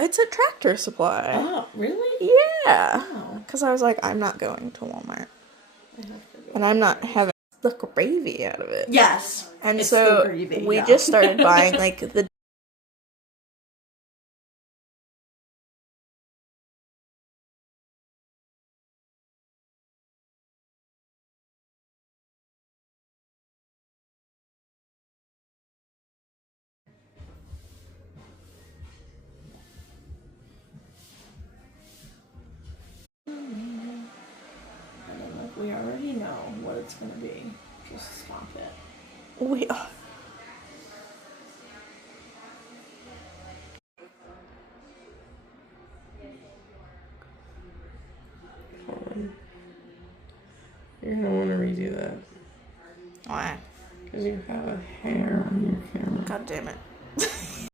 It's a Tractor Supply. Oh, really? Yeah. Oh. Because I was like, I'm not going to Walmart. I have to go. And I'm not having the gravy out of it. Yes. And it's so the gravy, we yeah. just started buying like the And I'm like, we already know what it's gonna be. Just stop it. we You're gonna want to redo that. why? Because you have a hair on your camera. God damn it.